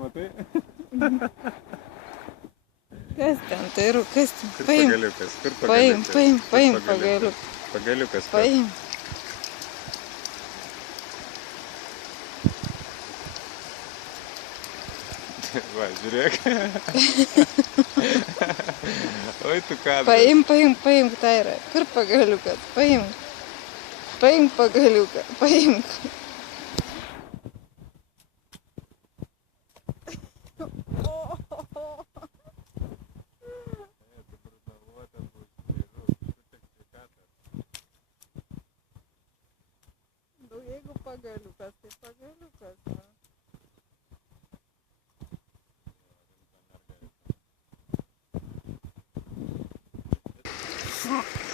Matai? Kas ten, tai yra, kas ten? Kur Paim, pagaliukas? Kur paim, pagaliukas? paim, Kur paim pagaliuką. Pagaliukas. Paim. Va, žiūrėk. Oi, tu ką. Paim, paim, paim, Taira. Kur pagaliukas? Paim. Paim pagaliuką. Paim. Nu, jeigu pagaliukas, tai pagaliukas. Na.